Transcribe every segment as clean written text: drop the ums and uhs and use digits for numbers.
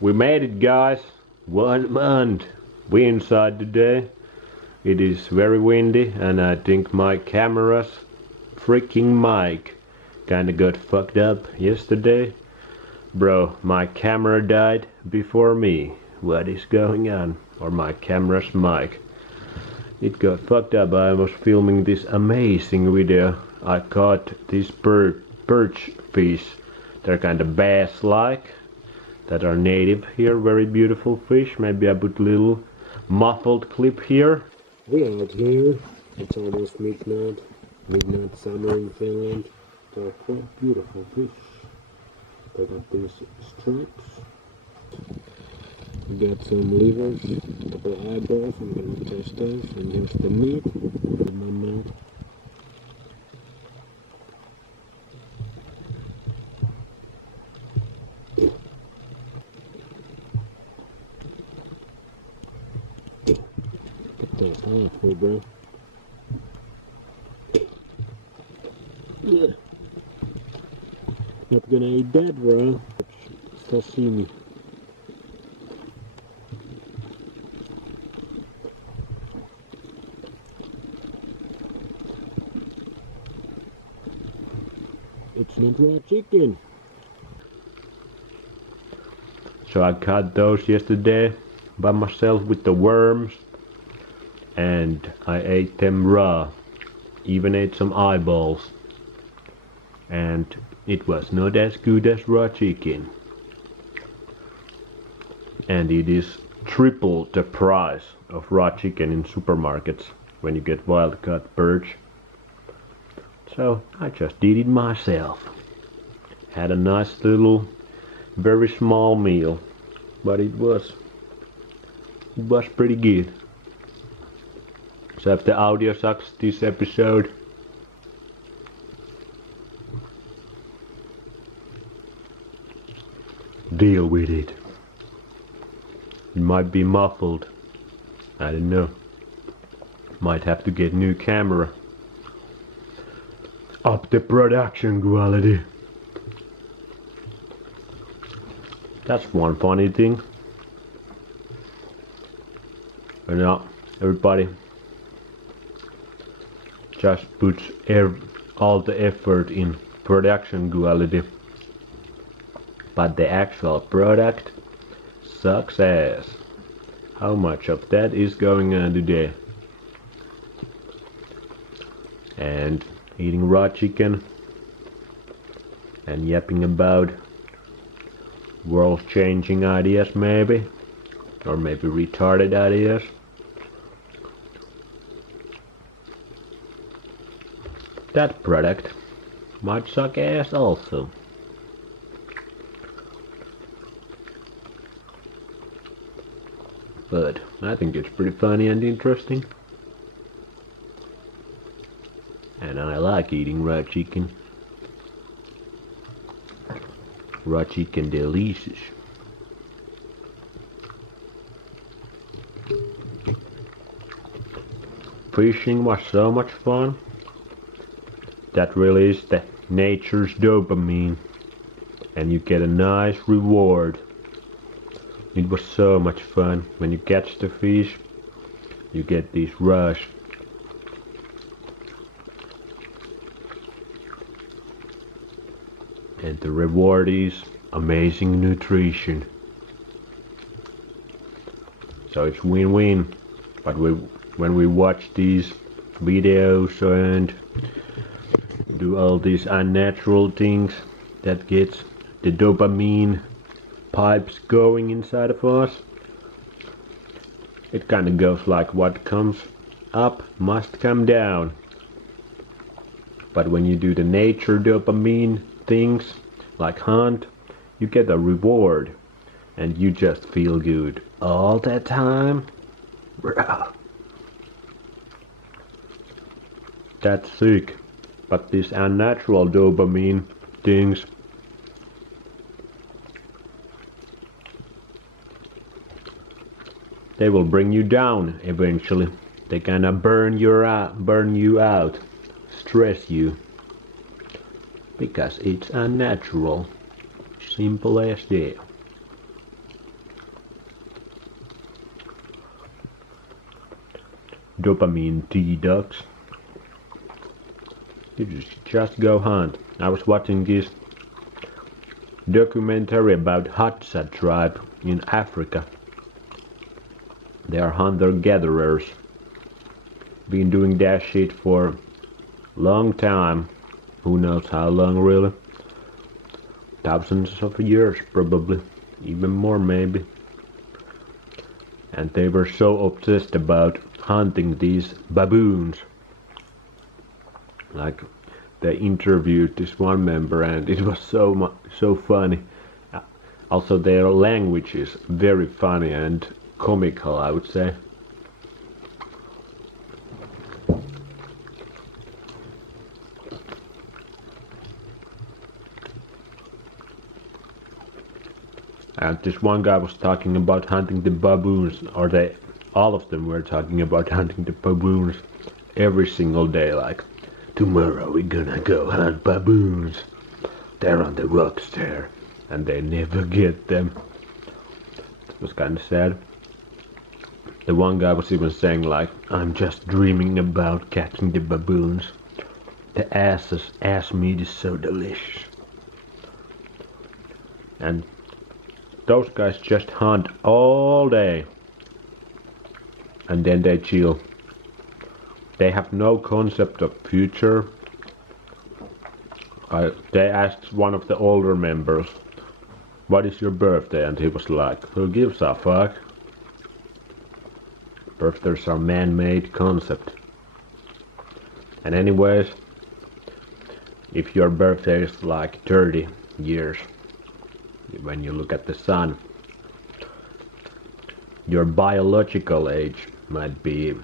We made it, guys. 1 month. We inside today. It is very windy and I think my camera's freaking mic kinda got fucked up yesterday. Bro, my camera died before me. What is going on? Or my camera's mic. It got fucked up. I was filming this amazing video. I caught these perch fish. They're kinda bass-like. That are native here, very beautiful fish. Maybe I put a little muffled clip here. We are out here. It's almost midnight summer in Finland. They're quite beautiful fish. They got these stripes. We got some livers, a couple eyeballs. I'm gonna taste those and here's the meat in my mouth. That's awful, bro. Yeah. Not gonna eat that, bro. Sashimi. It's not raw chicken. So I caught those yesterday by myself with the worms. And I ate them raw. Even ate some eyeballs. And it was not as good as raw chicken. And it is triple the price of raw chicken in supermarkets when you get wild caught perch. So I just did it myself. Had a nice little, very small meal. But it was pretty good. So if the audio sucks this episode, deal with it. It might be muffled. I don't know. Might have to get new camera. Up the production quality. That's one funny thing. And now everybody just puts all the effort in production quality, but the actual product sucks ass. How much of that is going on today? And eating raw chicken and yapping about world-changing ideas maybe, or maybe retarded ideas. That product might suck ass also. But I think it's pretty funny and interesting. And I like eating raw chicken. Raw chicken delicious. Fishing was so much fun. That really is the nature's dopamine, and you get a nice reward. It was so much fun. When you catch the fish, you get this rush. And the reward is amazing nutrition. So it's win-win. But when we watch these videos and do all these unnatural things that gets the dopamine pipes going inside of us, it kinda goes like what comes up must come down. But when you do the nature dopamine things like hunt, you get a reward and you just feel good all the time. Brah. That's sick. But these unnatural dopamine things, they will bring you down eventually. They kinda burn you out, stress you. Because it's unnatural. Simple as that. dopamine detox. You just go hunt. I was watching this documentary about Hadza tribe in Africa. They are hunter-gatherers. Been doing that shit for long time. Who knows how long really? Thousands of years probably. Even more maybe. And they were so obsessed about hunting these baboons. Like they interviewed this one member and it was so funny. Also their language is very funny and comical, I would say. And this one guy was talking about hunting the baboons, or all of them were talking about hunting the baboons every single day, like, tomorrow we're gonna go hunt baboons. They're on the rocks there, and they never get them. It was kinda sad. The one guy was even saying like, I'm just dreaming about catching the baboons. The ass meat is so delicious. And those guys just hunt all day and then they chill. They have no concept of future. They asked one of the older members, what is your birthday? And he was like, who gives a fuck? Birthdays are man-made concept. And anyways, if your birthday is like 30 years, when you look at the sun, your biological age might be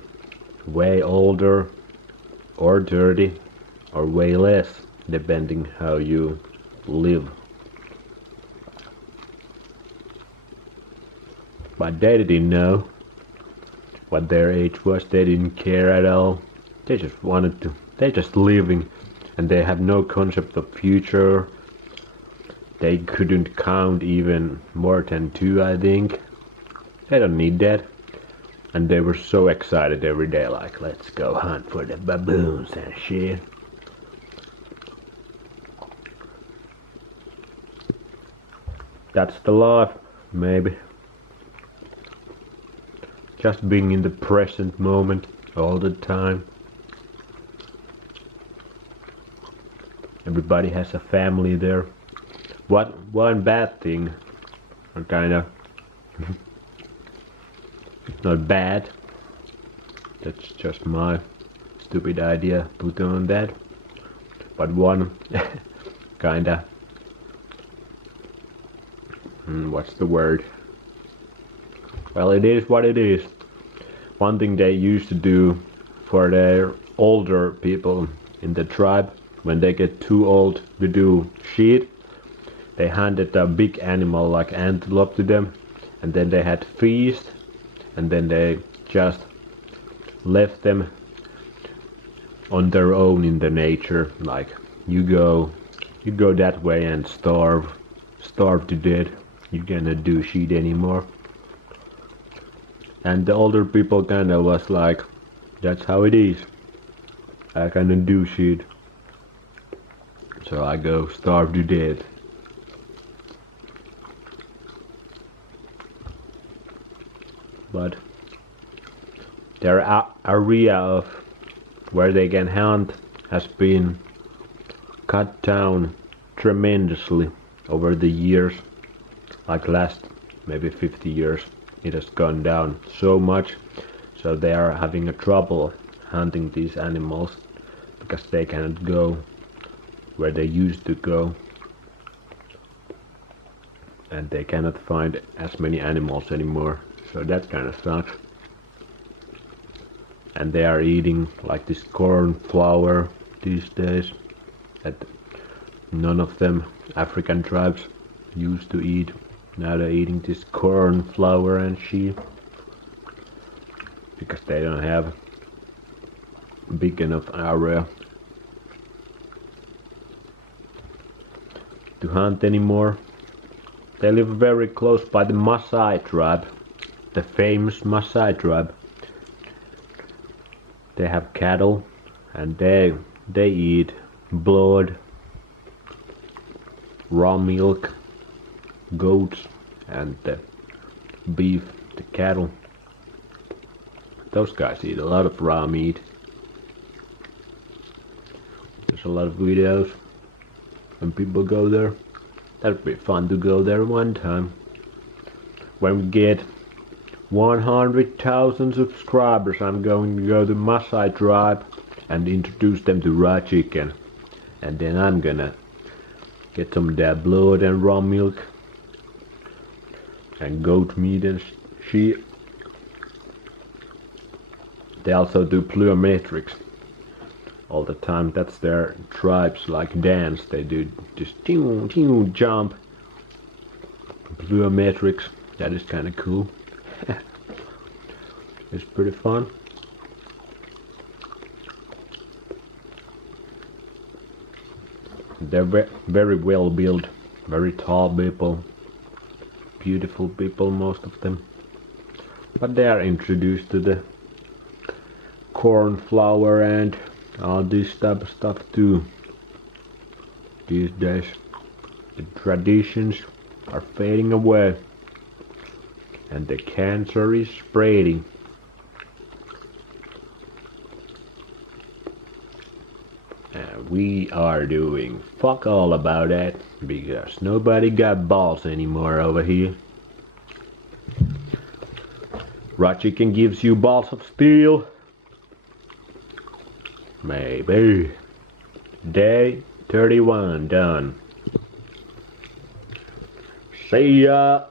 way older or 30 or way less, depending how you live. But they didn't know what their age was. They didn't care at all. They just wanted to. They're just living, and they have no concept of future. They couldn't count even more than 2, I think. They don't need that. And they were so excited every day, like, let's go hunt for the baboons and shit. That's the life, maybe. Just being in the present moment all the time. Everybody has a family there. One bad thing, or kinda, not bad, that's just my stupid idea put on that, but one kinda, what's the word? Well, it is what it is. One thing they used to do for their older people in the tribe, when they get too old to do shit, they handed a big animal like antelope to them, and then they had feast, and then they just left them on their own in the nature. Like, you go that way and starve to death. You cannot do shit anymore. And the older people kinda was like, that's how it is. I cannot do shit, so I go starve to death. But their area of where they can hunt has been cut down tremendously over the years. Like last maybe 50 years, it has gone down so much, so they are having a trouble hunting these animals because they cannot go where they used to go, and they cannot find as many animals anymore. So that kind of sucks. And they are eating like this corn flour these days that none of them African tribes used to eat. Now they're eating this corn flour and shit because they don't have a big enough area to hunt anymore. They live very close by the Maasai tribe, the famous Maasai tribe. They have cattle and they eat blood, raw milk, goats and the beef, the cattle. Those guys eat a lot of raw meat. There's a lot of videos when people go there. That'd be fun to go there one time. When we get 100,000 subscribers, I'm going to go to Maasai tribe and introduce them to raw chicken. And then I'm gonna get some of their blood and raw milk and goat meat and sheep. They also do plyometrics all the time. That's their tribes like dance. They do just jump. Plyometrics. That is kind of cool. It's pretty fun. They're very well built, very tall people, beautiful people, most of them. But they are introduced to the corn flour and all this type of stuff too. These days, the traditions are fading away, and the cancer is spreading. And we are doing fuck all about that, because nobody got balls anymore over here. Raw chicken gives you balls of steel. Maybe. Day 31 done. See ya.